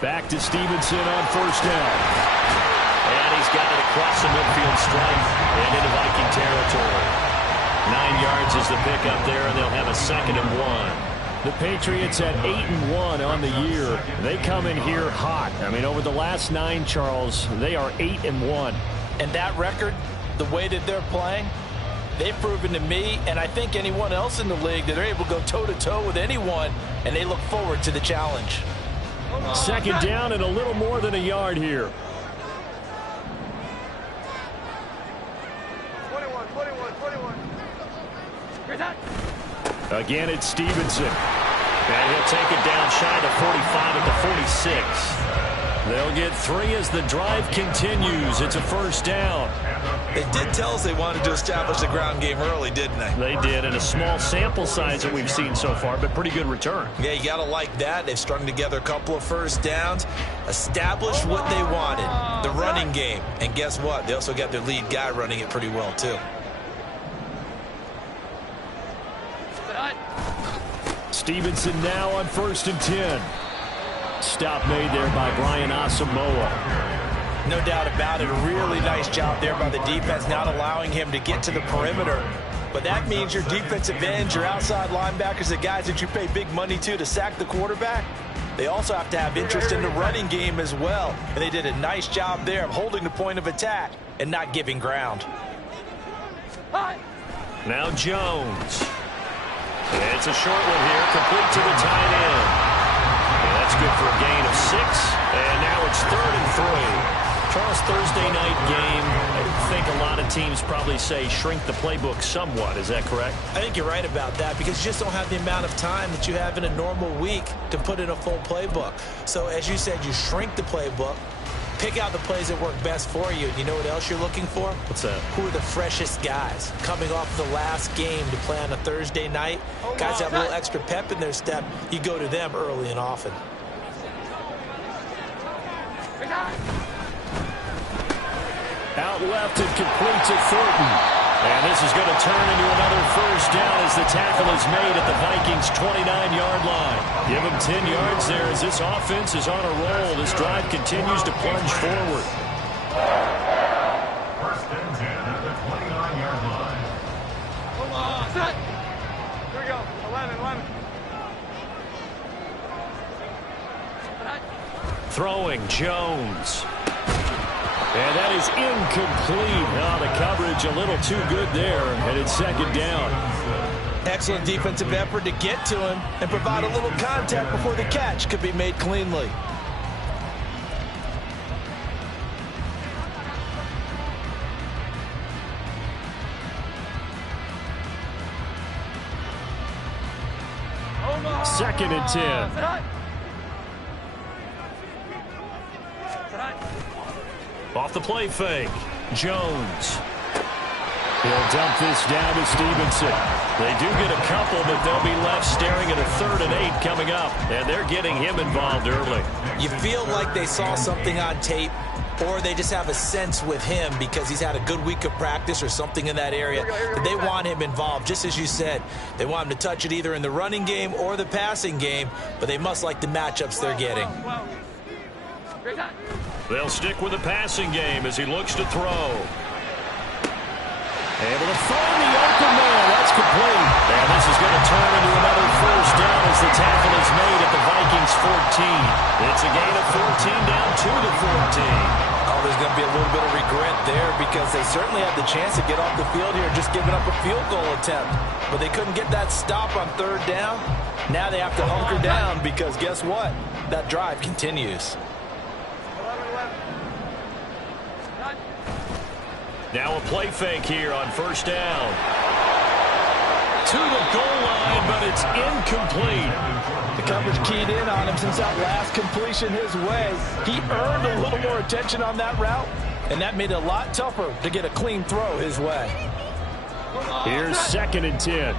Back to Stevenson on first down. And he's got it across the midfield stripe and into Viking territory. 9 yards is the pickup there, and they'll have a 2nd and 1. The Patriots at 8-1 on the year. They come in here hot. I mean, over the last 9, Charles, they are 8-1. And that record, the way that they're playing, they've proven to me, and I think anyone else in the league, that they're able to go toe-to-toe with anyone, and they look forward to the challenge. 2nd down and a little more than a yard here. 21. Again, it's Stevenson. And he'll take it down shy to 45 at the 46. They'll get 3 as the drive continues. It's a first down. They did tell us they wanted to establish the ground game early, didn't they? They did, in a small sample size that we've seen so far, but pretty good return. Yeah, you got to like that. They've strung together a couple of first downs, established what they wanted, the running game. And guess what? They also got their lead guy running it pretty well, too. Stevenson now on 1st and 10. Stop made there by Brian Asamoah. No doubt about it. A really nice job there by the defense, not allowing him to get to the perimeter. But that means your defensive ends, your outside linebackers, the guys that you pay big money to sack the quarterback, they also have to have interest in the running game as well. And they did a nice job there of holding the point of attack and not giving ground. Now Jones. It's a short one here, complete to the tight end. And that's good for a gain of 6. And now it's 3rd and 3. Charles, Thursday night game, I think a lot of teams probably say shrink the playbook somewhat. Is that correct? I think you're right about that, because you just don't have the amount of time that you have in a normal week to put in a full playbook. So as you said, you shrink the playbook, pick out the plays that work best for you. And you know what else you're looking for? What's that? Who are the freshest guys coming off the last game to play on a Thursday night? Guys have a little extra pep in their step. You go to them early and often. Out left, it completes at Thornton. And this is going to turn into another first down as the tackle is made at the Vikings' 29-yard line. Give them 10 yards there as this offense is on a roll. This drive continues to plunge forward. 1st and 10 at the 29-yard line. Here we go. 11. Throwing, Jones. And that is incomplete. Oh, the coverage a little too good there, and it's 2nd down. Excellent defensive effort to get to him and provide a little contact before the catch could be made cleanly. Second and 10. Off the play fake, Jones. He'll dump this down to Stevenson. They do get a couple, but they'll be left staring at a 3rd and 8 coming up. And they're getting him involved early. You feel like they saw something on tape, or they just have a sense with him because he's had a good week of practice or something in that area that they want him involved. Just as you said, they want him to touch it either in the running game or the passing game, but they must like the matchups they're getting. They'll stick with the passing game as he looks to throw. Able to find the open man. That's complete. And this is going to turn into another first down as the tackle is made at the Vikings' 14. It's a gain of 14 down to the 14. Oh, there's going to be a little bit of regret there because they certainly had the chance to get off the field here just giving up a field goal attempt. But they couldn't get that stop on 3rd down. Now they have to hunker down because guess what? That drive continues. Now a play fake here on 1st down. To the goal line, but it's incomplete. The coverage keyed in on him since that last completion his way. He earned a little more attention on that route, and that made it a lot tougher to get a clean throw his way. Here's 2nd and 10.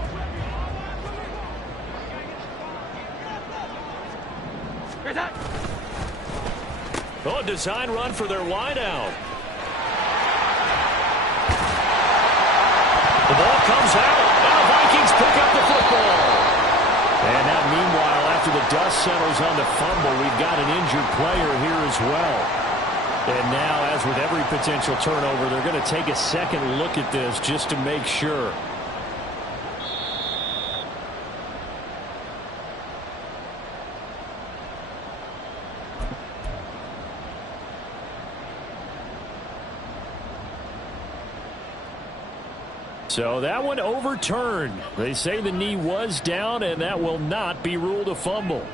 Oh, design run for their wideout. The ball comes out, and the Vikings pick up the football. And now, meanwhile, after the dust settles on the fumble, we've got an injured player here as well. And now, as with every potential turnover, they're going to take a second look at this just to make sure. So that one overturned. They say the knee was down, and that will not be ruled a fumble.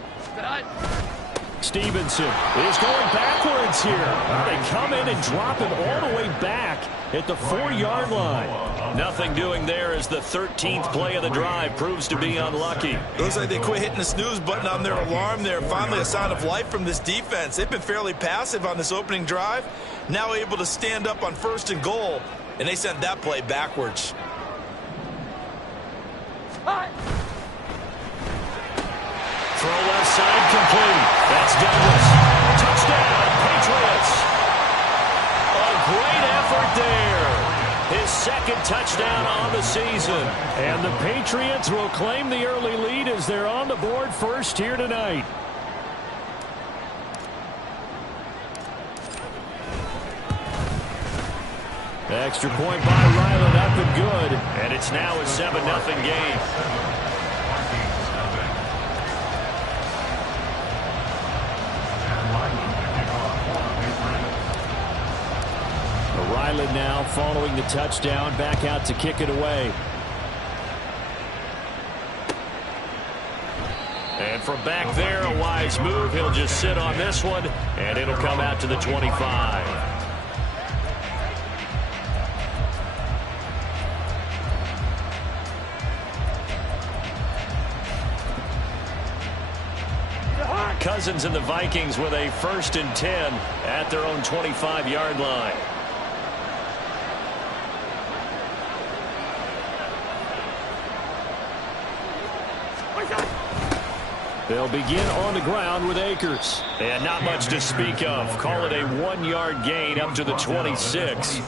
Stevenson is going backwards here. They come in and drop him all the way back at the 4-yard line. Nothing doing there as the 13th play of the drive proves to be unlucky. Looks like they quit hitting the snooze button on their alarm there. Finally a sign of life from this defense. They've been fairly passive on this opening drive. Now able to stand up on 1st and goal, and they sent that play backwards. Throw left side complete. That's Douglas. Touchdown, Patriots. A great effort there. His 2nd touchdown on the season. And the Patriots will claim the early lead as they're on the board first here tonight. Extra point by Ryland, up and good. And it's now a 7-0 game. Ryland now following the touchdown, back out to kick it away. And from back there, a wise move. He'll just sit on this one, and it'll come out to the 25. Cousins and the Vikings with a 1st and 10 at their own 25-yard line. They'll begin on the ground with Akers. And not much to speak of. Call it a 1-yard gain up to the 26.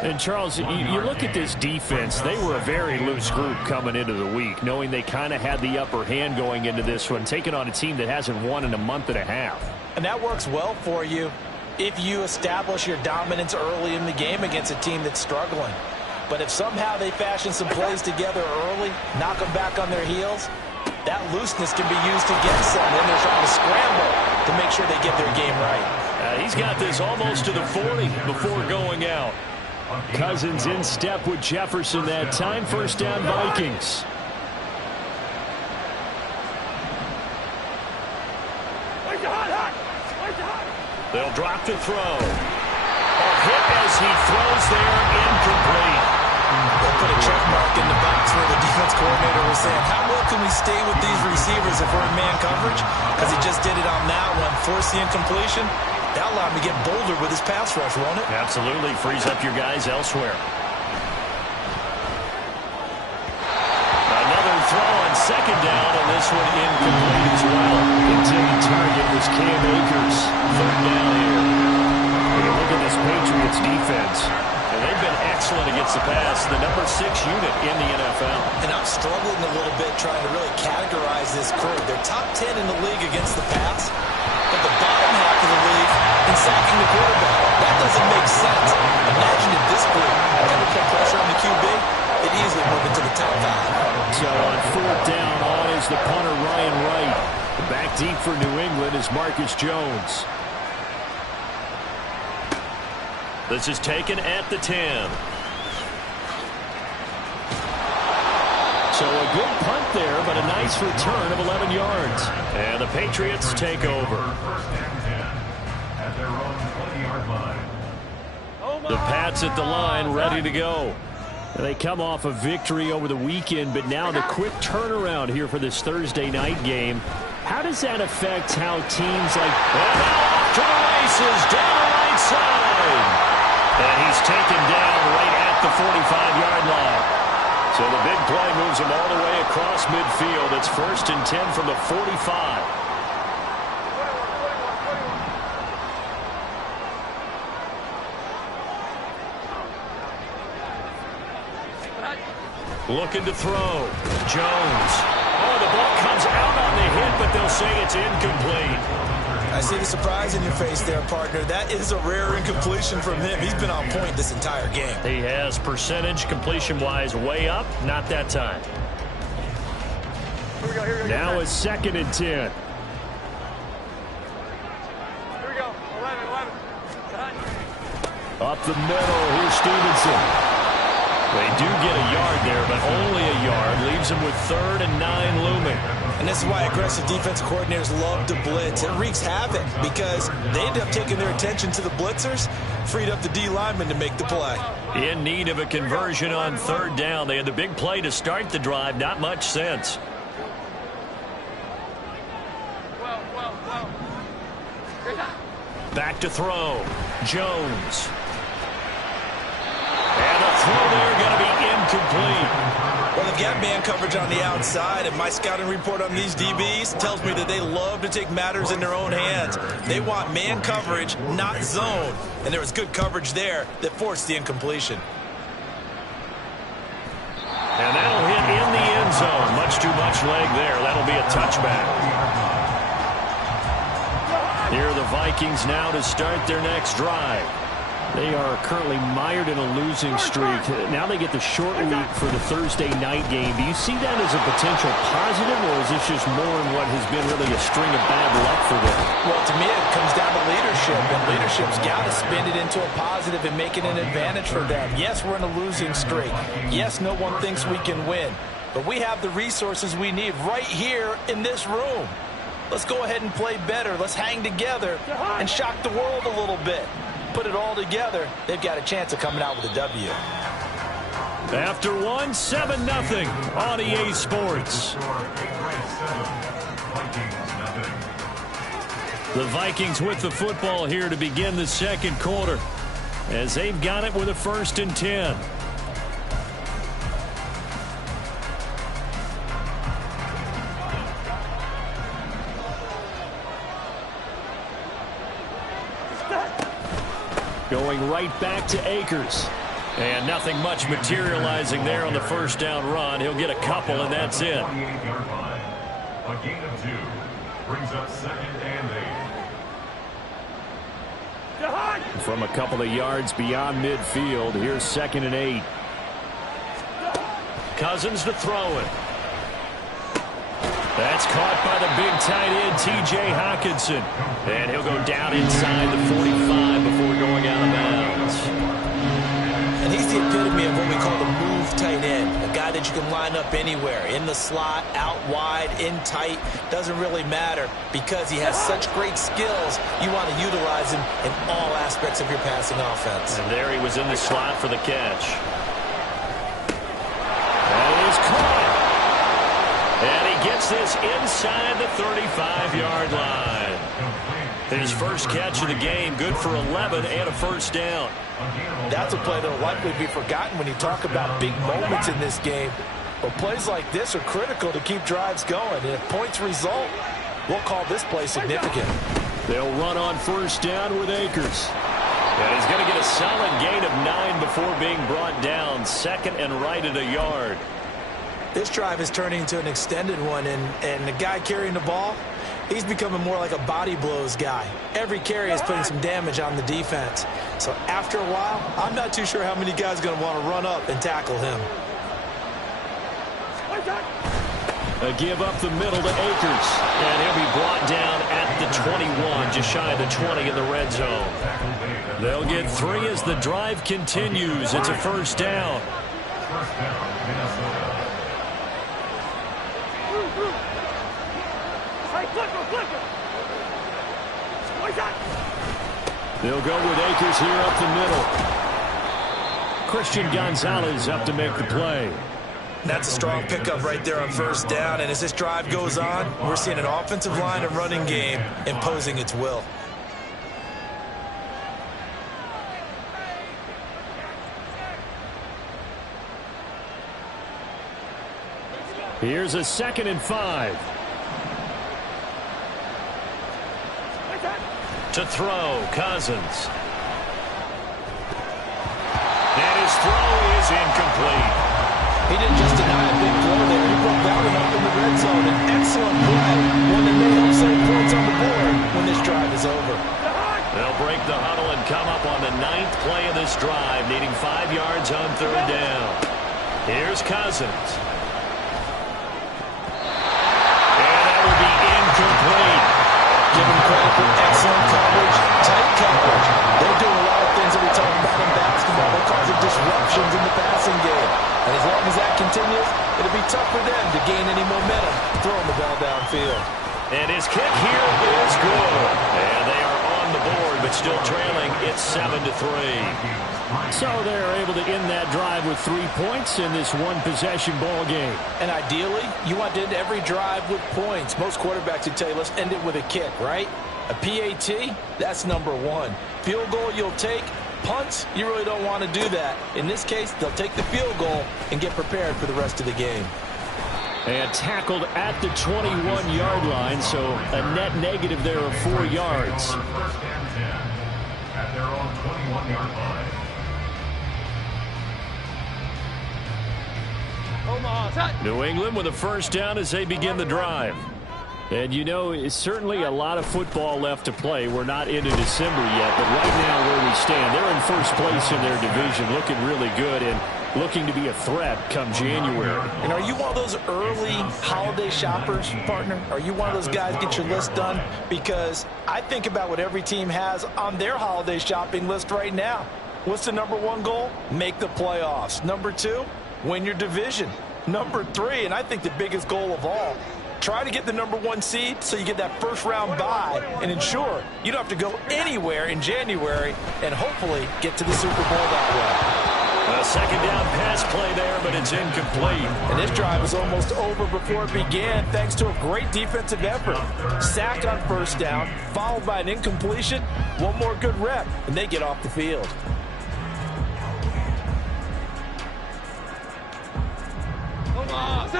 And, Charles, you look at this defense. They were a very loose group coming into the week, knowing they kind of had the upper hand going into this one, taking on a team that hasn't won in a month and a half. And that works well for you if you establish your dominance early in the game against a team that's struggling. But if somehow they fashion some plays together early, knock them back on their heels, that looseness can be used against them. Then they're trying to scramble to make sure they get their game right. He's got this almost to the 40 before going out. Cousins in step with Jefferson that time. 1st down, Vikings. They'll drop to throw. A hit as he throws there, incomplete. They'll put a check mark in the box where the defense coordinator was saying, how well can we stay with these receivers if we're in man coverage? Because he just did it on that one, force the incompletion. That allowed him to get bolder with his pass rush, won't it? Absolutely. Frees up your guys elsewhere. Another throw on 2nd down, and this one incomplete as well. Intended target was Cam Akers. 3rd down here. When you look at this Patriots defense, and they've been excellent against the pass, the number 6 unit in the NFL. And I'm struggling a little bit trying to really categorize this crew. They're top 10 in the league against the pass, but the bottom half of the league in sacking the quarterback. That doesn't make sense. Imagine if this group ever put pressure on the QB, they'd easily move into the top 5. So on 4th down, on is the punter Ryan Wright. Back deep for New England is Marcus Jones. This is taken at the 10. So a good punt there, but a nice return of 11 yards. And the Patriots take over. The Pats at the line, ready to go. They come off a victory over the weekend, but now the quick turnaround here for this Thursday night game. How does that affect how teams like... And now off to the races, down the right side. And he's taken down right at the 45-yard line. So the big play moves him all the way across midfield. It's 1st and 10 from the 45. Looking to throw. Jones. Oh, the ball comes out on the hit, but they'll say it's incomplete. I see the surprise in your face there, partner. That is a rare incompletion from him. He's been on point this entire game. He has percentage completion-wise way up. Not that time. Here we go, here we go. Now it's 2nd and 10. Here we go. 11, 11. Up the middle, here's Stevenson. They do get a yard there, but only a yard. Leaves them with 3rd and 9 looming. And this is why aggressive defensive coordinators love to blitz. It wreaks havoc because they end up taking their attention to the blitzers, freed up the D lineman to make the play. In need of a conversion on 3rd down. They had the big play to start the drive. Not much sense. Back to throw. Jones. And the throw there going to be incomplete. Well, they've got man coverage on the outside, and my scouting report on these DBs tells me that they love to take matters in their own hands. They want man coverage, not zone. And there was good coverage there that forced the incompletion. And that'll hit in the end zone. Much too much leg there. That'll be a touchback. Here are the Vikings now to start their next drive. They are currently mired in a losing streak. Now they get the short week for the Thursday night game. Do you see that as a potential positive, or is this just more in what has been really a string of bad luck for them? Well, to me, it comes down to leadership, and leadership's got to spin it into a positive and make it an advantage for them. Yes, we're in a losing streak. Yes, no one thinks we can win, but we have the resources we need right here in this room. Let's go ahead and play better. Let's hang together and shock the world a little bit. Put it all together, they've got a chance of coming out with a W. After one, 7-0 on EA Sports. The Vikings with the football here to begin the second quarter, as they've got it with a 1st and 10. Going right back to Akers. And nothing much materializing there on the 1st down run. He'll get a couple, and that's it. A gain of 2 brings up 2nd and 8. From a couple of yards beyond midfield, here's 2nd and 8. Cousins to throw it. That's caught by the big tight end, T.J. Hockenson. And he'll go down inside the 45 before going out of bounds. And he's the epitome of what we call the move tight end. A guy that you can line up anywhere. In the slot, out wide, in tight. Doesn't really matter because he has such great skills. You want to utilize him in all aspects of your passing offense. And there he was in the slot for the catch. That is caught. And he gets this inside the 35-yard line. His first catch of the game, good for 11 and a 1st down. That's a play that will likely be forgotten when you talk about big moments in this game. But plays like this are critical to keep drives going. And if points result, we'll call this play significant. They'll run on 1st down with Akers. And he's going to get a solid gain of 9 before being brought down. 2nd and right at a yard. This drive is turning into an extended one, and the guy carrying the ball, he's becoming more like a body blows guy. Every carry is putting some damage on the defense. So after a while, I'm not too sure how many guys are going to want to run up and tackle him. A give up the middle to Akers. And he'll be brought down at the 21, just shy of the 20 in the red zone. They'll get 3 as the drive continues. It's a 1st down. They'll go with Akers here up the middle. Christian Gonzalez up to make the play. That's a strong pickup right there on 1st down. And as this drive goes on, we're seeing an offensive line and running game imposing its will. Here's a 2nd and 5. To throw, Cousins. And his throw is incomplete. this drive, needing 5 yards on third down. Here's Cousins. And that will be incomplete. Give them credit for excellent coverage, tight coverage. They're doing a lot of things that we talk about in basketball. They're causing disruptions in the passing game. And as long as that continues, it'll be tough for them to gain any momentum throwing the ball downfield. And his kick here is good. And they are on the board, but still trailing. It's 7-3. So they're able to end that drive with 3 points in this one-possession ball game. And ideally, you want to end every drive with points. Most quarterbacks would tell you, let's end it with a kick, right? A PAT, that's number 1. Field goal you'll take. Punts, you really don't want to do that. In this case, they'll take the field goal and get prepared for the rest of the game. And tackled at the 21-yard line, so a net negative there of 4 yards. First and 10 at their own 21-yard line. New England with a first down as they begin the drive. And you know, it's certainly a lot of football left to play. We're not into December yet, but right now where we stand, they're in first place in their division, looking really good and looking to be a threat come January. And are you one of those early holiday shoppers, partner? Are you one of those guys get your list done? Because I think about what every team has on their holiday shopping list right now. What's the number 1 goal? Make the playoffs. Number 2, win your division. Number 3, and I think the biggest goal of all, try to get the number 1 seed so you get that first round bye and ensure you don't have to go anywhere in January and hopefully get to the Super Bowl that way. A second down pass play there, but it's incomplete. And this drive was almost over before it began thanks to a great defensive effort. Sack on first down, followed by an incompletion. One more good rep, and they get off the field.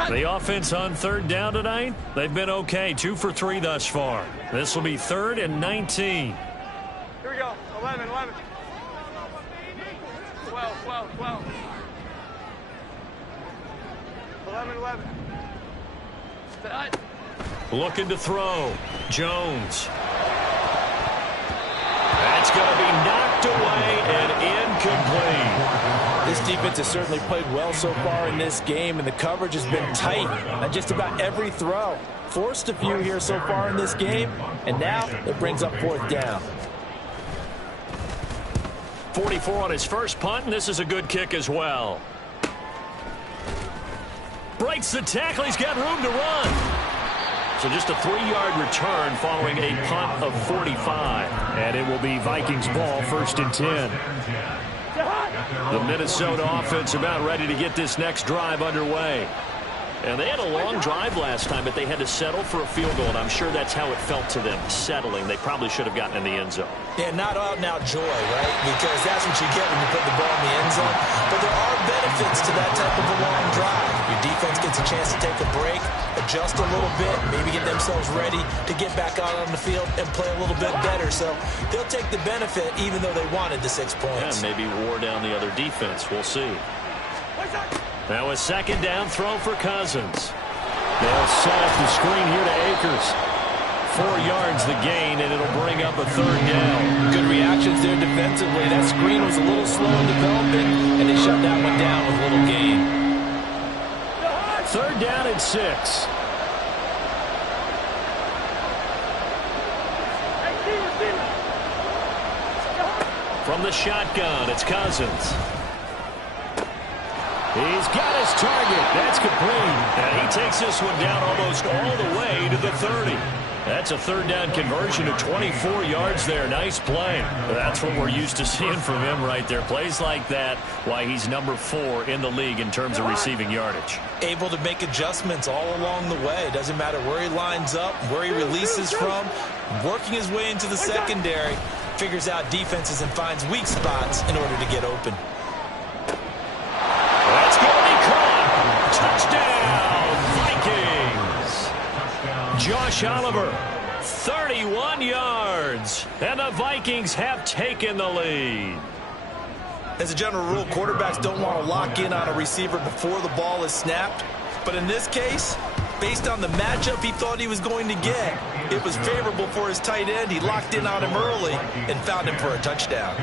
The offense on third down tonight, they've been okay. 2 for 3 thus far. This will be 3rd and 19. Here we go. 11. 12. 11. Looking to throw. Jones. That's going to be knocked away and incomplete. This defense has certainly played well so far in this game, and the coverage has been tight on just about every throw. Forced a few here so far in this game, and now it brings up 4th down. 44 on his first punt, and this is a good kick as well. Breaks the tackle. He's got room to run. So just a 3-yard return following a punt of 45. And it will be Vikings ball, 1st and 10. The Minnesota offense about ready to get this next drive underway. And they had a long drive last time, but they had to settle for a field goal, and I'm sure that's how it felt to them, settling. They probably should have gotten in the end zone. Yeah, not out-and-out joy, right? Because that's what you get when you put the ball in the end zone. But there are benefits to that type of a long drive. Your defense gets a chance to take a break, adjust a little bit, maybe get themselves ready to get back out on the field and play a little bit better. So they'll take the benefit even though they wanted the 6 points. Yeah, maybe wore down the other defense. We'll see. Now a second down throw for Cousins. They'll set up the screen here to Akers. 4 yards the gain, and it'll bring up a 3rd down. Good reactions there defensively. That screen was a little slow in developing, and they shut that one down with little gain. 3rd down and 6. From the shotgun, it's Cousins. He's got his target. That's complete. And he takes this one down almost all the way to the 30. That's a 3rd down conversion of 24 yards there. Nice play. That's what we're used to seeing from him right there. Plays like that, why he's number 4 in the league in terms of receiving yardage. Able to make adjustments all along the way. Doesn't matter where he lines up, where he releases from. Working his way into the secondary. Figures out defenses and finds weak spots in order to get open. That's going to be caught. Touchdown, Vikings. Josh Oliver, 31 yards. And the Vikings have taken the lead. As a general rule, quarterbacks don't want to lock in on a receiver before the ball is snapped. But in this case, based on the matchup he thought he was going to get, it was favorable for his tight end. He locked in on him early and found him for a touchdown.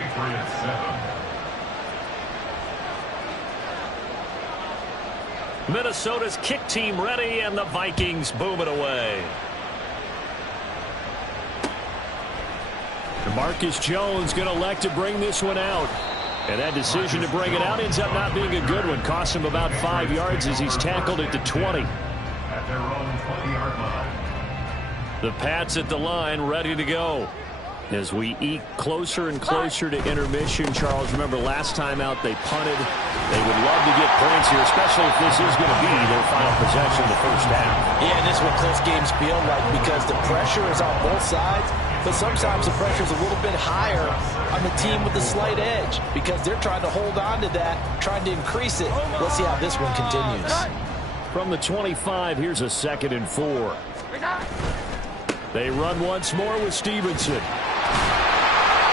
Minnesota's kick team ready, and the Vikings boom it away. Marcus Jones going to elect to bring this one out. And that decision to bring it out ends up not being a good one. Cost him about 5 yards as he's tackled at the 20. At their own 20-yard line. The Pats at the line, ready to go. As we eke closer and closer to intermission, Charles, remember last time out they punted. They would love to get points here, especially if this is going to be their final possession of the first half. Yeah, and this is what close games feel like because the pressure is on both sides, but sometimes the pressure is a little bit higher on the team with the slight edge because they're trying to hold on to that, trying to increase it. Let's see how this one continues. From the 25, here's a 2nd and 4. They run once more with Stevenson.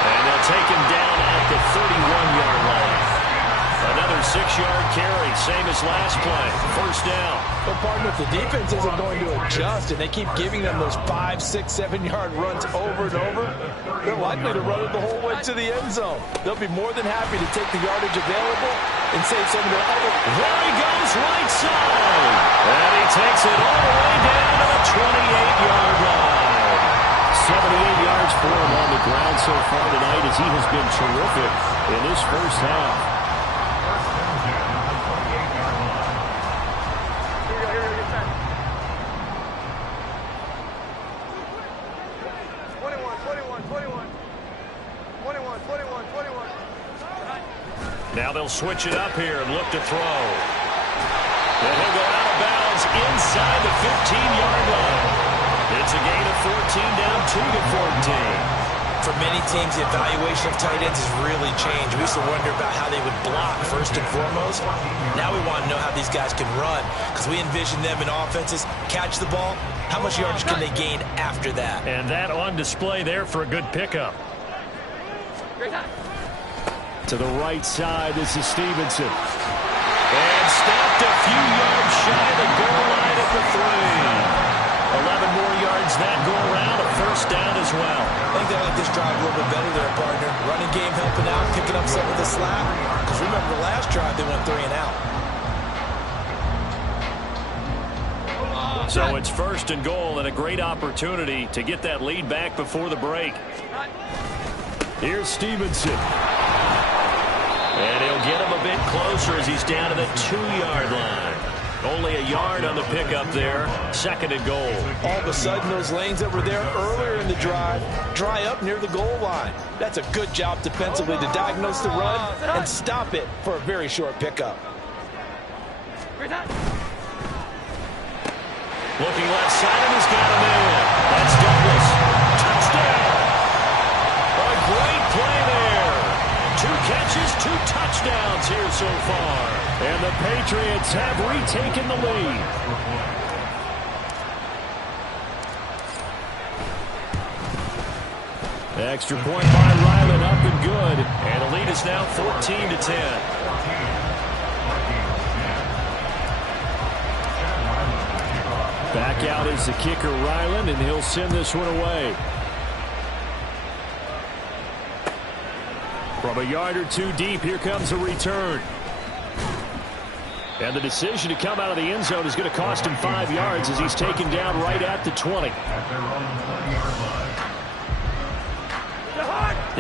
And they'll take him down at the 31-yard line. Another 6-yard carry, same as last play. First down. Well, partner, if the defense isn't going to adjust and they keep giving them those 5, 6, 7-yard runs over and over, they're likely to run it the whole way to the end zone. They'll be more than happy to take the yardage available and save some of their other. There he goes, right side. And he takes it all the way down to the 28-yard line. 78 yards for him on the ground so far tonight as he has been terrific in this first half. Now they'll switch it up here and look to throw. And he'll go out of bounds inside the 15-yard line. It's a gain of 14, down 2 to 14. For many teams, the evaluation of tight ends has really changed. We used to wonder about how they would block first and foremost. Now we want to know how these guys can run because we envision them in offenses, catch the ball, how much yardage can they gain after that? And that on display there for a good pickup. To the right side, this is Stevenson. And stopped a few yards shy of the goal line at the 3. 11 more yards that go around, a first down as well. I think they like this drive a little bit better there, partner. Running game helping out, picking up some of the slack. Because remember, the last drive they went 3 and out. So it's 1st and goal and a great opportunity to get that lead back before the break. Here's Stevenson. And he'll get him a bit closer as he's down to the 2-yard line. Only a yard on the pickup there. 2nd and goal. All of a sudden, those lanes that were there earlier in the drive dry up near the goal line. That's a good job defensively to diagnose the run and stop it for a very short pickup. Looking left side, and he's got him in. That's Douglas. Touchdown. A great play there. 2 catches, 2 touchdowns here so far. And the Patriots have retaken the lead. Extra point by Ryland, up and good. And the lead is now 14-10. Back out is the kicker, Ryland, and he'll send this one away. From a yard or 2 deep, here comes a return. And the decision to come out of the end zone is going to cost him 5 yards as he's taken down right at the 20.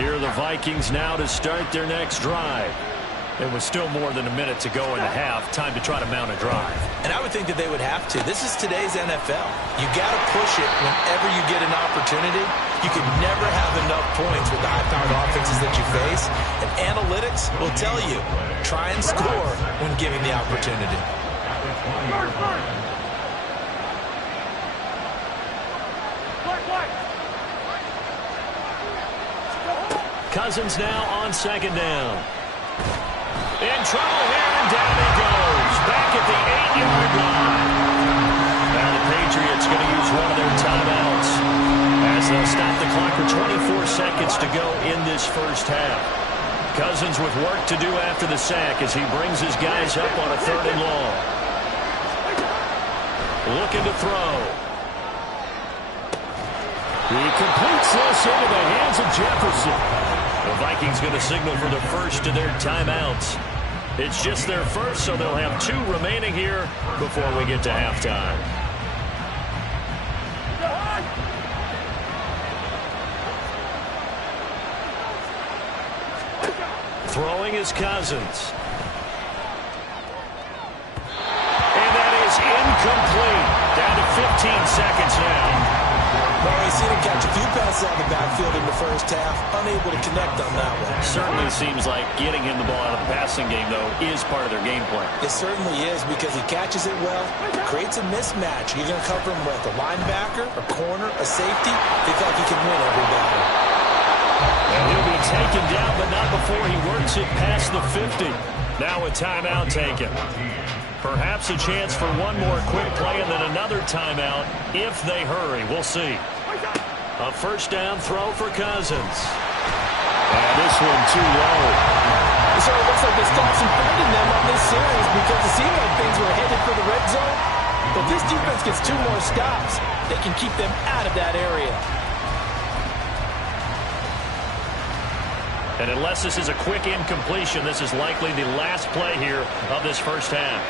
Here are the Vikings now to start their next drive. There was still more than a minute to go in the half. Time to try to mount a drive. And I would think that they would have to. This is today's NFL. You got to push it whenever you get an opportunity. You can never have enough points with the high-powered offenses that you face. And analytics will tell you, try and score when given the opportunity. Cousins now on 2nd down. In trouble here, and down he goes. Back at the 8-yard line. Now the Patriots going to use one of their timeouts as they'll stop the clock for 24 seconds to go in this first half. Cousins with work to do after the sack as he brings his guys up on a 3rd and long. Looking to throw. He completes this into the hands of Jefferson. The Vikings going to signal for the first of their timeouts. It's just their first, so they'll have 2 remaining here before we get to halftime. Throwing is Cousins. And that is incomplete. Down to 15 seconds now. Well, we've seen him catch a few passes out of the backfield in the first half, unable to connect on that one. Certainly seems like getting him the ball out of the passing game, though, is part of their game plan. It certainly is because he catches it well, creates a mismatch. You're going to cover him with a linebacker, a corner, a safety. They feel like he can win every battle. And he'll be taken down, but not before he works it past the 50. Now a timeout taken. Perhaps a chance for one more quick play and then another timeout if they hurry. We'll see. A first down throw for Cousins. And this one too low. So it looks like they stopped some fighting them on this series because it seemed like things were headed for the red zone. But this defense gets 2 more stops. They can keep them out of that area. And unless this is a quick incompletion, this is likely the last play here of this first half.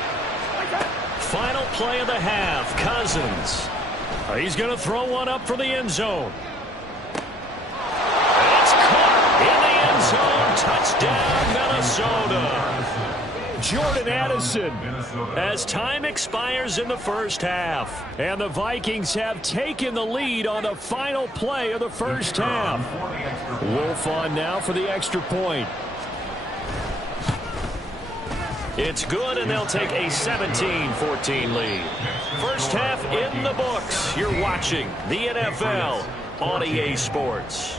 Final play of the half, Cousins. He's going to throw one up for the end zone. It's caught in the end zone. Touchdown, Minnesota. Jordan Addison as time expires in the first half. And the Vikings have taken the lead on the final play of the first half. Wolf on now for the extra point. It's good, and they'll take a 17-14 lead. First half in the books. You're watching the NFL on EA Sports.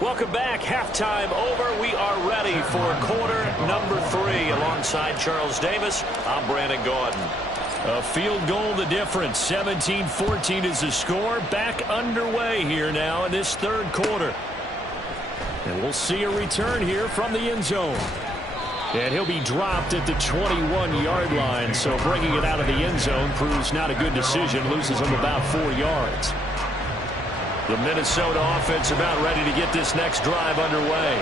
Welcome back. Halftime over. We are ready for quarter number 3. Alongside Charles Davis, I'm Brandon Gaudin. A field goal the difference. 17-14 is the score. Back underway here now in this third quarter. And we'll see a return here from the end zone. And he'll be dropped at the 21-yard line. So bringing it out of the end zone proves not a good decision. Loses him about 4 yards. The Minnesota offense about ready to get this next drive underway.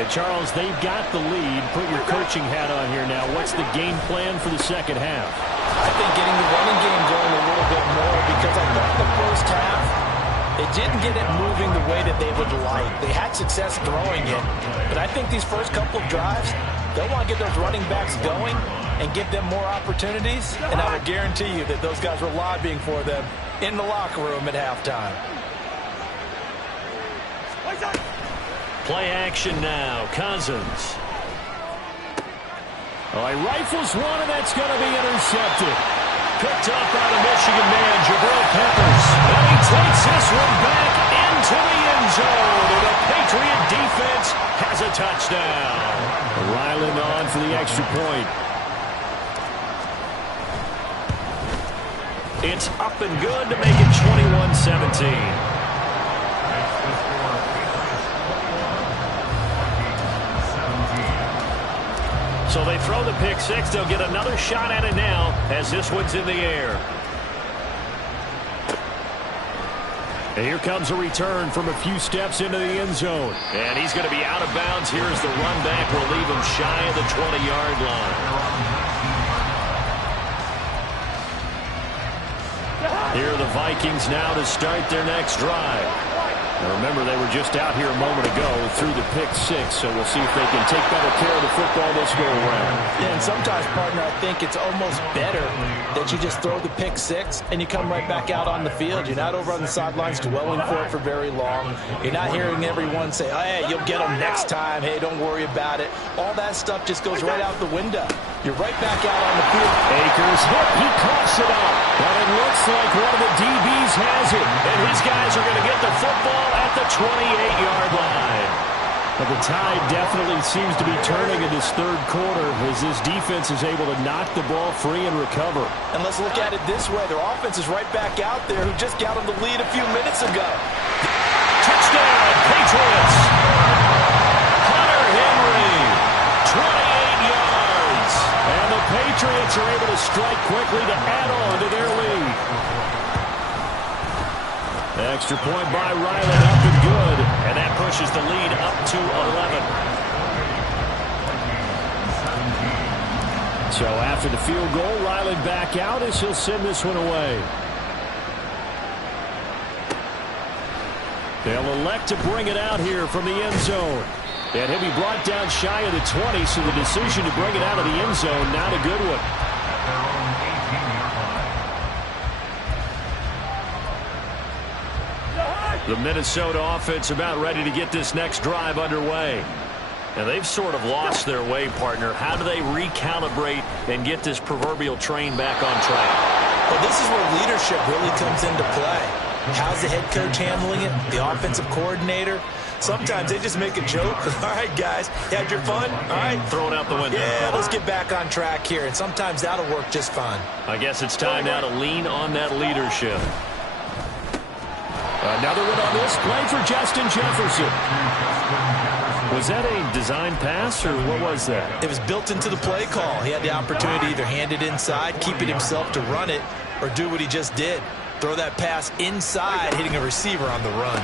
And Charles, they've got the lead. Put your coaching hat on here now. What's the game plan for the second half? I think getting the running game going a little bit more because I thought the first half, they didn't get it moving the way that they would like. They had success throwing it, but I think these first couple of drives, they'll want to get those running backs going and give them more opportunities, and I will guarantee you that those guys were lobbying for them in the locker room at halftime. Play action now. Cousins. Oh, he rifles one, and that's going to be intercepted. Picked up by the Michigan man, Jabril Peppers. And he takes this one back into the end zone. And the Patriot defense has a touchdown. Ryland on for the extra point. It's up and good to make it 21-17. So they throw the pick six. They'll get another shot at it now as this one's in the air. And here comes a return from a few steps into the end zone. And he's going to be out of bounds here as the run back will leave him shy of the 20-yard line. Here are the Vikings now to start their next drive. Now remember, they were just out here a moment ago through the pick six, so we'll see if they can take better care of the football this go around. Yeah, and sometimes, partner, I think it's almost better that you just throw the pick six and you come right back out on the field. You're not over on the sidelines dwelling for it for very long. You're not hearing everyone say, oh, hey, you'll get them next time. Hey, don't worry about it. All that stuff just goes right out the window. You're right back out on the field. Akers hit. He coughs it up. But it looks like one of the DBs has it. And his guys are going to get the football at the 28-yard line. But the tide definitely seems to be turning in this third quarter as this defense is able to knock the ball free and recover. And let's look at it this way. Their offense is right back out there who just got on the lead a few minutes ago. Touchdown, Patriots. Hunter Henry, 28 yards. Patriots are able to strike quickly to add on to their lead. Extra point by Ryland, up and good. And that pushes the lead up to 11. So after the field goal, Ryland back out as he'll send this one away. They'll elect to bring it out here from the end zone. And he'll be brought down shy of the 20, so the decision to bring it out of the end zone, not a good one. The Minnesota offense about ready to get this next drive underway. And they've sort of lost their way, partner. How do they recalibrate and get this proverbial train back on track? Well, this is where leadership really comes into play. How's the head coach handling it? The offensive coordinator? Sometimes they just make a joke. All right, guys, you had your fun? All right. Throw it out the window. Yeah, let's get back on track here. And sometimes that'll work just fine. I guess it's time now to lean on that leadership. Another one on this play for Justin Jefferson. Was that a design pass, or what was that? It was built into the play call. He had the opportunity to either hand it inside, keep it himself to run it, or do what he just did. Throw that pass inside, hitting a receiver on the run.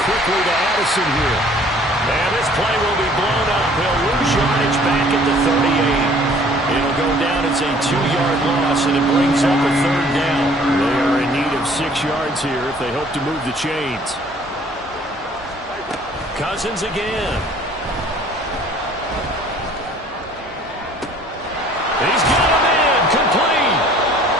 Quickly to Addison here. And this play will be blown up. He'll lose yardage back at the 38. It'll go down as a 2-yard loss, and it brings up a third down. They are in need of 6 yards here if they hope to move the chains. Cousins again. He's got him in, complete.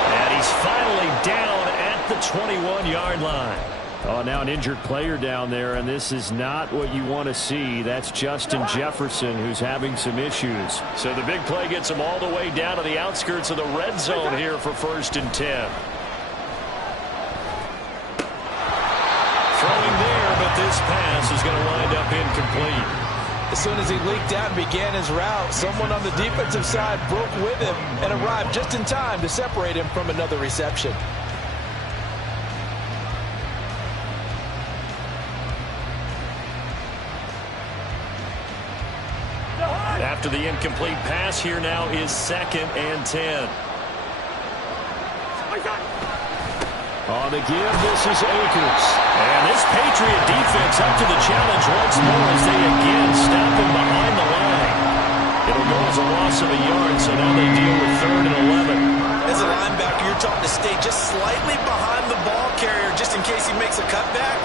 And he's finally down at the 21-yard line. Oh, now an injured player down there, and this is not what you want to see. That's Justin Jefferson, who's having some issues. So the big play gets him all the way down to the outskirts of the red zone here for 1st and 10. Throwing there, but this pass is going to wind up incomplete. As soon as he leaked out and began his route, someone on the defensive side broke with him and arrived just in time to separate him from another reception. After the incomplete pass, here now is 2nd and 10. On the give, this is Akers. And this Patriot defense up to the challenge once more as they again stop him behind the line. It'll go as a loss of a yard, so now they deal with 3rd and 11. As a linebacker, you're taught to stay just slightly behind the ball carrier just in case he makes a cutback.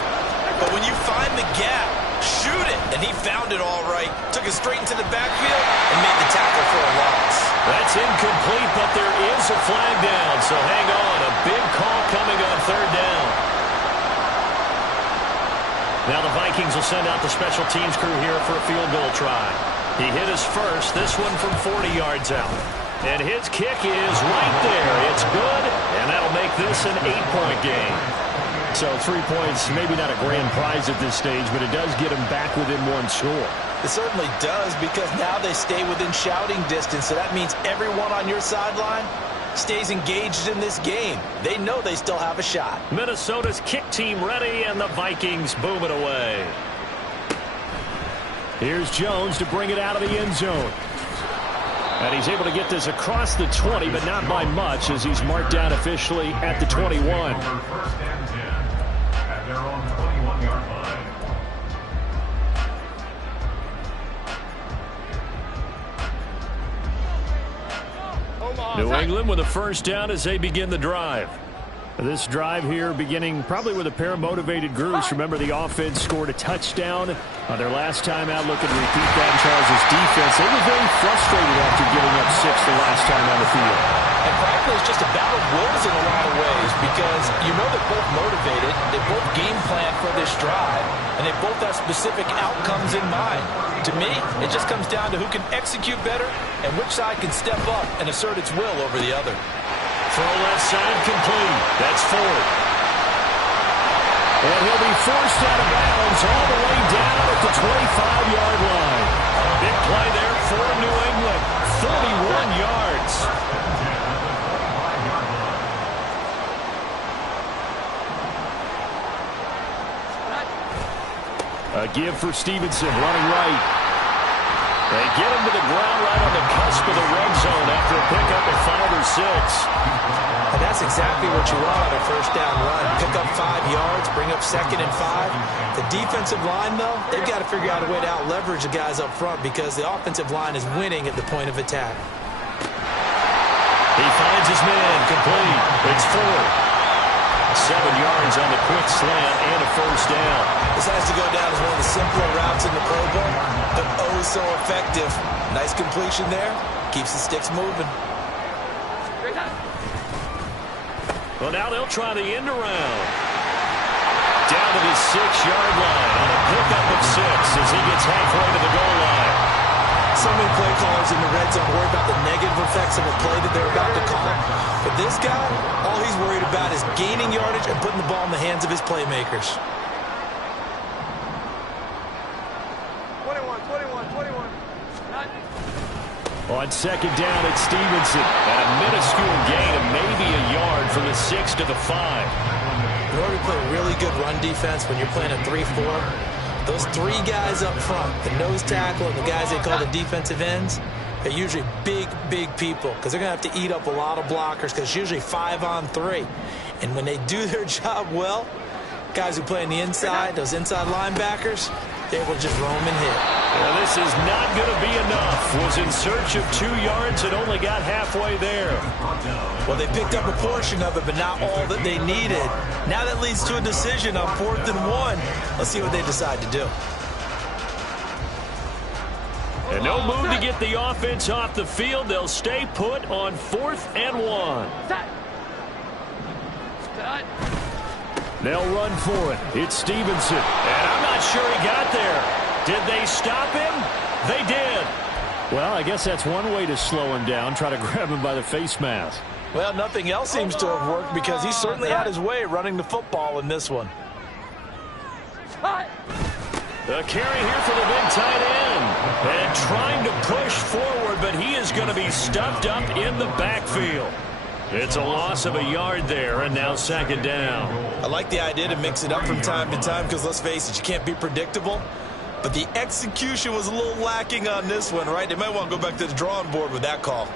But when you find the gap, shoot it. And he found it all right. Took it straight into the backfield and made the tackle for a loss. That's incomplete, but there is a flag down. So hang on. A big call coming on 3rd down. Now the Vikings will send out the special teams crew here for a field goal try. He hit his first, this one from 40 yards out. And his kick is right there. It's good, and that'll make this an 8-point game. So 3 points, maybe not a grand prize at this stage, but it does get them back within 1 score. It certainly does, because now they stay within shouting distance. So that means everyone on your sideline stays engaged in this game. They know they still have a shot. Minnesota's kick team ready, and the Vikings boom it away. Here's Jones to bring it out of the end zone. And he's able to get this across the 20, but not by much, as he's marked down officially at the 21. Their own 21-yard line. New England with a 1st down as they begin the drive. This drive here beginning probably with a pair of motivated groups. Remember, the offense scored a touchdown on their last time out. Looking to repeat that in Charles' defense. They were very frustrated after giving up 6 the last time on the field. And frankly, it's just a battle of wills in a lot of ways, because you know they're both motivated, they both game plan for this drive, and they both have specific outcomes in mind. To me, it just comes down to who can execute better and which side can step up and assert its will over the other. Throw left side complete. That's Ford. And he'll be forced out of bounds all the way down at the 25-yard line. Big play there for New England. 31 yards. A give for Stevenson, running right. They get him to the ground right on the cusp of the red zone after a pickup of 5 or 6. And that's exactly what you want on a first down run. Pick up 5 yards, bring up 2nd and 5. The defensive line, though, they've got to figure out a way to out-leverage the guys up front because the offensive line is winning at the point of attack. He finds his man complete. It's 4. 7 yards on the quick slant and a first down. This has to go down as one of the simpler routes in the playbook, but oh so effective. Nice completion there. Keeps the sticks moving. Well, now they'll try the end around. Down to the 6-yard line on a pickup of 6 as he gets halfway to the goal line. So many play callers in the red zone worry about the negative effects of a play that they're about to call. But this guy, all he's worried about is gaining yardage and putting the ball in the hands of his playmakers. 21. On second down, it's Stevenson. At a minuscule gain of maybe a yard from the 6 to the 5. In order to play a really good run defense when you're playing a 3-4, those 3 guys up front, the nose tackle and the guys they call the defensive ends, they're usually big people because they're going to have to eat up a lot of blockers because it's usually 5 on 3. And when they do their job well, guys who play on the inside, those inside linebackers, they will just roam and hit. Well, this is not going to be enough. Was in search of 2 yards and only got halfway there. Well, they picked up a portion of it, but not all that they needed. Now that leads to a decision on 4th and 1. Let's see what they decide to do. And no move to get the offense off the field. They'll stay put on 4th and 1. They'll run for it. It's Stevenson. And I'm not sure he got there. Did they stop him? They did. Well, I guess that's one way to slow him down. Try to grab him by the face mask. Well, nothing else seems to have worked because he certainly had his way running the football in this one. The carry here for the big tight end. And trying to push forward, but he is going to be stuffed up in the backfield. It's a loss of a yard there, and now second down. I like the idea to mix it up from time to time because, let's face it, you can't be predictable. But the execution was a little lacking on this one, right? They might want to go back to the drawing board with that call.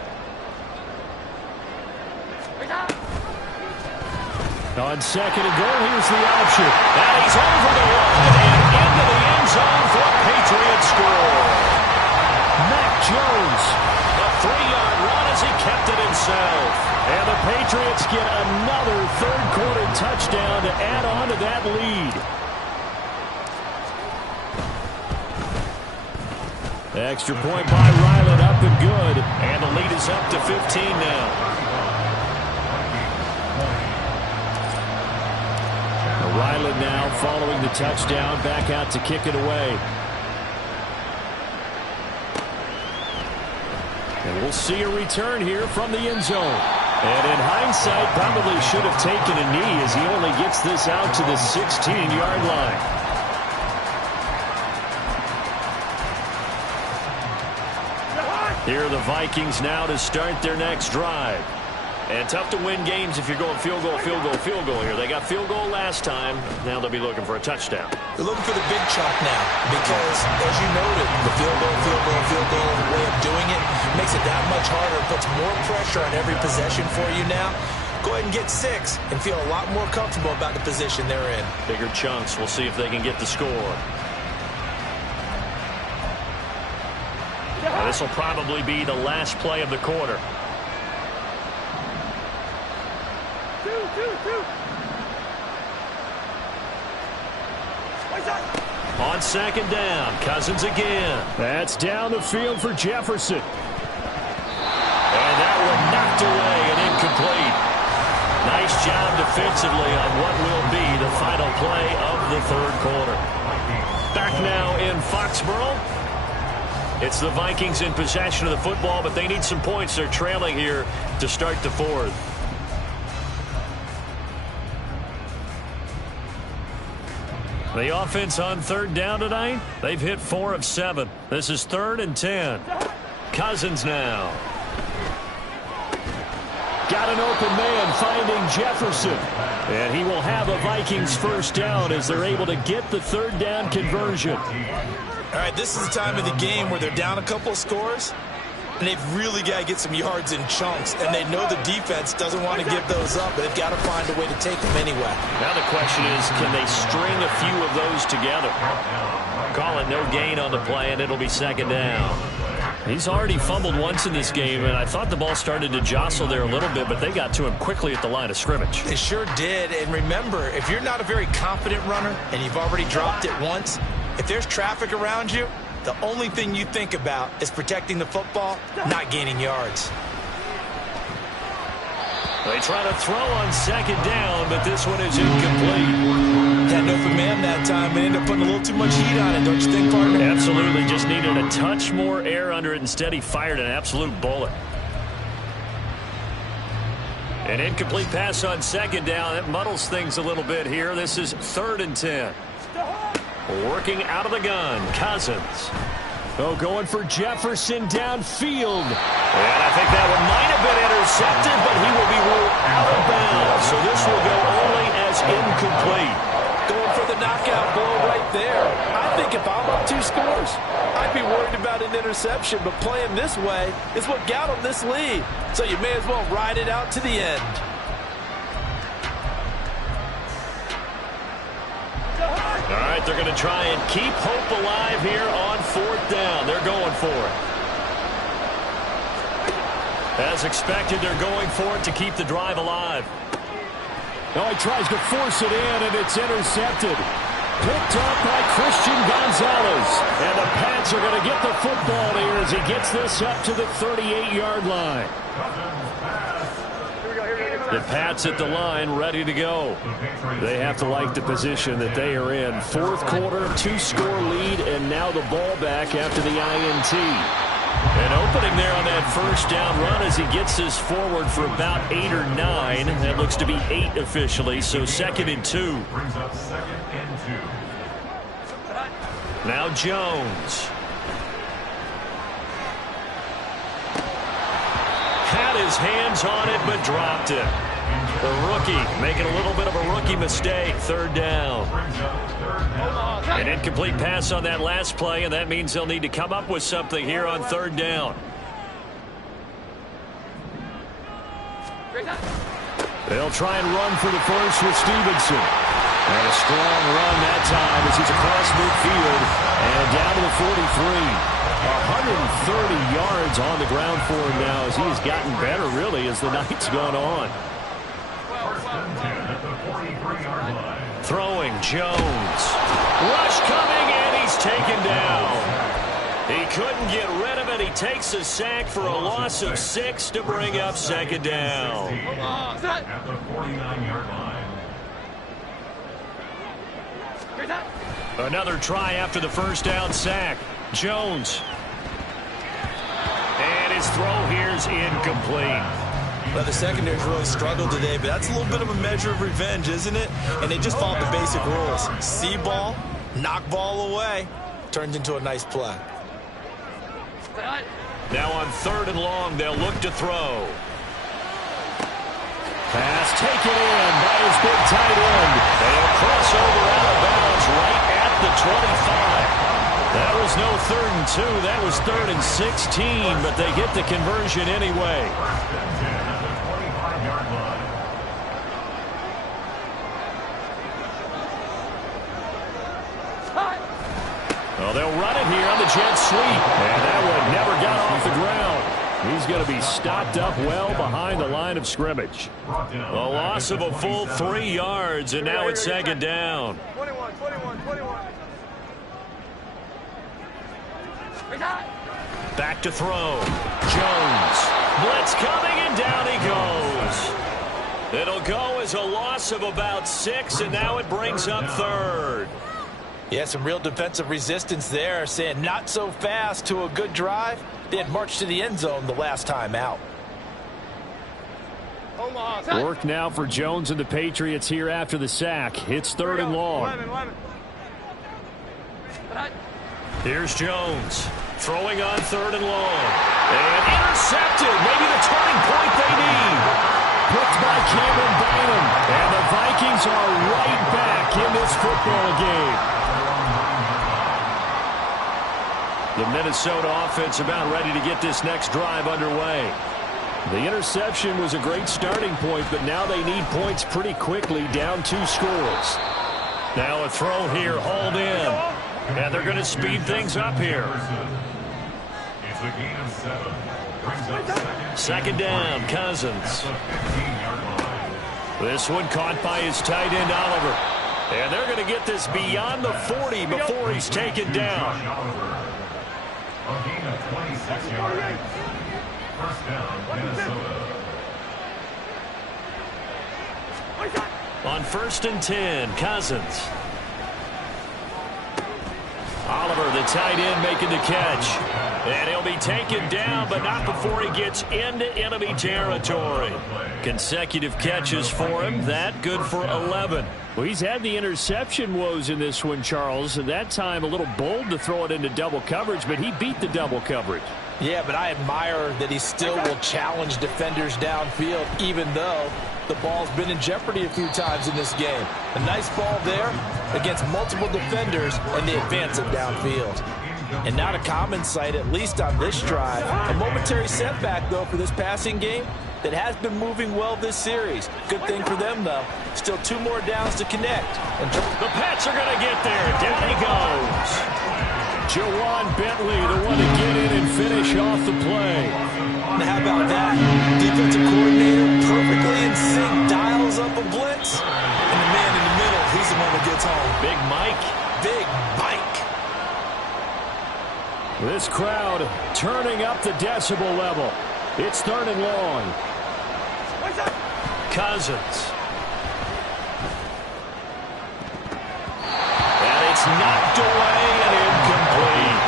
On second and goal, here's the option. And he's over the line and into the end zone for a Patriot score. Mac Jones, a 3-yard run as he kept it himself. And the Patriots get another third-quarter touchdown to add on to that lead. Extra point by Ryland, up and good. And the lead is up to 15 now. Ryland now following the touchdown, back out to kick it away. And we'll see a return here from the end zone. And in hindsight, probably should have taken a knee as he only gets this out to the 16-yard line. Here are the Vikings now to start their next drive. And tough to win games if you're going field goal here. They got field goal last time. Now they'll be looking for a touchdown. They're looking for the big chunk now because, as you noted, the field goal way of doing it makes it that much harder. It puts more pressure on every possession for you now. Go ahead and get 6 and feel a lot more comfortable about the position they're in. Bigger chunks. We'll see if they can get the score. Now, this will probably be the last play of the quarter. On second down, Cousins again. That's down the field for Jefferson. And that one knocked away and incomplete. Nice job defensively on what will be the final play of the third quarter. Back now in Foxborough. It's the Vikings in possession of the football, but they need some points. They're trailing here to start the fourth. The offense on third down tonight, they've hit 4 of 7. This is 3rd and 10. Cousins now. Got an open man finding Jefferson. And he will have a Vikings first down as they're able to get the third down conversion. All right, this is the time of the game where they're down a couple of scores, and they've really got to get some yards in chunks, and they know the defense doesn't want to give those up, but they've got to find a way to take them anyway. Now the question is, can they string a few of those together? Call it no gain on the play, and it'll be second down. He's already fumbled once in this game, and I thought the ball started to jostle there a little bit, but they got to him quickly at the line of scrimmage. They sure did, and remember, if you're not a very confident runner and you've already dropped it once, if there's traffic around you, the only thing you think about is protecting the football, not gaining yards. They try to throw on second down, but this one is incomplete. Had an open man that time and ended up putting a little too much heat on it, don't you think, partner? Absolutely. Just needed a touch more air under it. Instead, he fired an absolute bullet. An incomplete pass on second down. That muddles things a little bit here. This is 3rd and 10. Working out of the gun, Cousins. Oh, going for Jefferson downfield. And I think that one might have been intercepted, but he will be ruled out of bounds. So this will go only as incomplete. Going for the knockout blow right there. I think if I'm up 2 scores, I'd be worried about an interception, but playing this way is what got them this lead. So you may as well ride it out to the end. All right, they're going to try and keep hope alive here on 4th down. They're going for it. As expected, they're going for it to keep the drive alive. Oh, he tries to force it in, and it's intercepted. Picked up by Christian Gonzalez. And the Pats are going to get the football here as he gets this up to the 38-yard line. The Pats at the line, ready to go. They have to like the position that they are in. 4th quarter, 2-score lead, and now the ball back after the INT. An opening there on that 1st down run as he gets this forward for about 8 or 9. That looks to be 8 officially, so 2nd and 2. Brings up 2nd and 2. Now Jones. Had his hands on it, but dropped it. The rookie making a little bit of a rookie mistake. 3rd down. An incomplete pass on that last play, and that means they'll need to come up with something here on 3rd down. They'll try and run for the first with Stevenson. And a strong run that time as he's across midfield and down to the 43. 130 yards on the ground for him now as he's gotten better, really, as the night's gone on. Throwing, Jones. Rush coming, and he's taken down. He couldn't get rid of it. He takes a sack for a loss of 6 to bring up 2nd down. At the 49-yard line. Another try after the 1st down sack. Jones. And his throw here's incomplete. Well, the secondary's really struggled today, but that's a little bit of a measure of revenge, isn't it? And they just followed the basic rules. See ball, knock ball away. Turns into a nice play. Now on 3rd and long, they'll look to throw. Pass taken in by his big tight end. They'll cross over out of bounds right at the 25. That was no 3rd and 2. That was 3rd and 16, but they get the conversion anyway. Well, they'll run it here on the jet sweep. And that one never got off the ground. He's going to be stopped up well behind the line of scrimmage. A loss of a full 3 yards, and now it's 2nd down. 21. Back to throw. Jones. Blitz coming, and down he goes. It'll go as a loss of about 6, and now it brings up 3rd. Yeah, some real defensive resistance there, saying not so fast to a good drive. They had marched to the end zone the last time out. Work now for Jones and the Patriots here after the sack. It's 3rd and long. 11. Here's Jones. Throwing on 3rd and long. And intercepted. Maybe the turning point they need. Picked by Cameron Bynum. And the Vikings are right back in this football game. The Minnesota offense about ready to get this next drive underway. The interception was a great starting point, but now they need points pretty quickly, down 2 scores. Now a throw here, hauled in. And they're going to speed things up here. It's a gain of 7. Brings up second down, Cousins. This one caught by his tight end, Oliver. And they're going to get this beyond the 40 before he's taken down. A gain of 26 yards. First down, Minnesota. On 1st and 10, Cousins. Oliver, the tight end, making the catch. And he'll be taken down, but not before he gets into enemy territory. Consecutive catches for him. That good for 11. Well, he's had the interception woes in this one, Charles. At that time, a little bold to throw it into double coverage, but he beat the double coverage. Yeah, but I admire that he still will challenge defenders downfield, even though the ball's been in jeopardy a few times in this game. A nice ball there against multiple defenders, and they advance it downfield. And not a common sight, at least on this drive. A momentary setback, though, for this passing game that has been moving well this series. Good thing for them, though. Still 2 more downs to connect. And the Pats are going to get there. Down he goes. Jawan Bentley, the one to get in and finish off the play. Now, how about that? Defensive coordinator perfectly in sync, dials up a blitz. And the man in the middle, he's the one that gets home. Big Mike. Big Mike. This crowd turning up the decibel level. It's 3rd and long. Cousins. And it's knocked away and incomplete.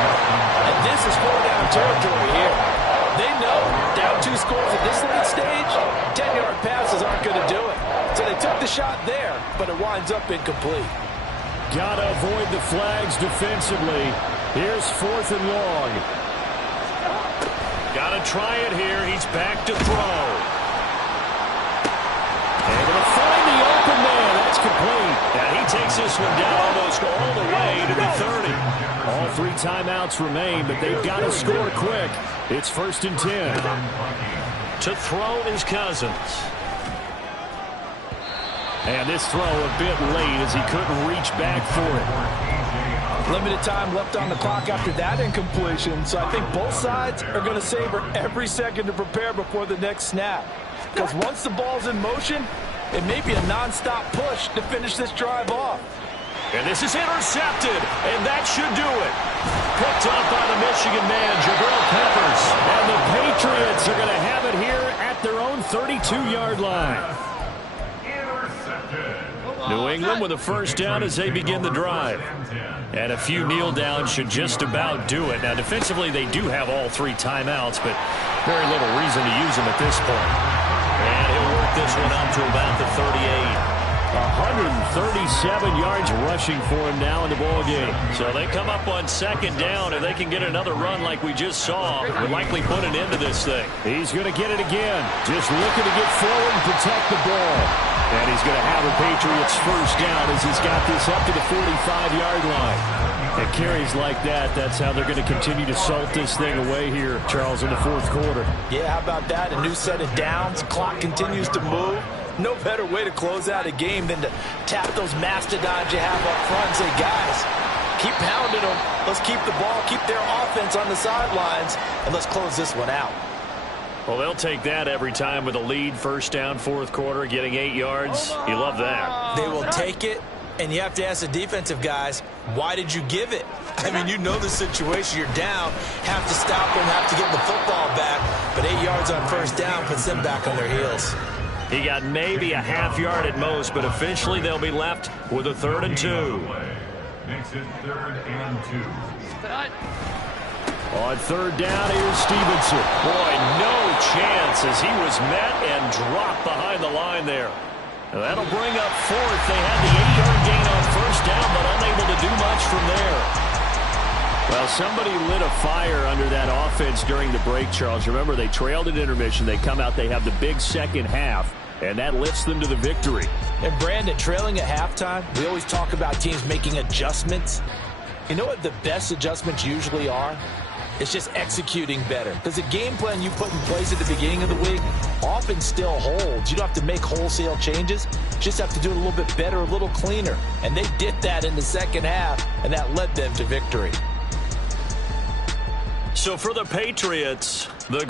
And this is 4-down territory here. They know down 2 scores at this late stage, 10-yard passes aren't going to do it. So they took the shot there, but it winds up incomplete. Gotta avoid the flags defensively. Here's 4th and long. Got to try it here. He's back to throw. Able to find the open man. That's complete. And he takes this one down almost all the way to the 30. All 3 timeouts remain, but they've got to score quick. It's 1st and 10. To throw is Cousins. And this throw a bit late as he couldn't reach back for it. Limited time left on the clock after that incompletion, so I think both sides are going to savor every second to prepare before the next snap. Because once the ball's in motion, it may be a nonstop push to finish this drive off. And this is intercepted, and that should do it. Picked up by the Michigan man, Jabril Peppers. And the Patriots are going to have it here at their own 32-yard line. New England with a first down as they begin the drive. And a few kneel downs should just about do it. Now, defensively, they do have all 3 timeouts, but very little reason to use them at this point. And he'll work this one up to about the 38. 137 yards rushing for him now in the ball game. So they come up on 2nd down, and they can get another run like we just saw. We'll likely put an end to this thing. He's going to get it again. Just looking to get forward and protect the ball. And he's going to have the Patriots first down as he's got this up to the 45-yard line. And carries like that, that's how they're going to continue to salt this thing away here, Charles, in the 4th quarter. Yeah, how about that? A new set of downs. Clock continues to move. No better way to close out a game than to tap those mastodons you have up front and say, guys, keep pounding them. Let's keep the ball, keep their offense on the sidelines, and let's close this one out. Well, they'll take that every time with a lead. First down, 4th quarter, getting 8 yards. You love that. They will take it, and you have to ask the defensive guys, why did you give it? I mean, you know the situation. You're down, have to stop them, have to get the football back, but 8 yards on first down puts them back on their heels. He got maybe a half yard at most, but officially they'll be left with a 3rd and 2. Makes it 3rd and 2. On 3rd down, here's Stevenson. Boy, no chance as he was met and dropped behind the line there. Now that'll bring up 4th. They had the 8-yard gain on first down, but unable to do much from there. Well, somebody lit a fire under that offense during the break, Charles. Remember, they trailed at intermission. They come out, they have the big second half, and that lifts them to the victory. And, Brandon, trailing at halftime, we always talk about teams making adjustments. You know what the best adjustments usually are? It's just executing better. Because the game plan you put in place at the beginning of the week often still holds. You don't have to make wholesale changes. You just have to do it a little bit better, a little cleaner. And they did that in the second half, and that led them to victory. So for the Patriots,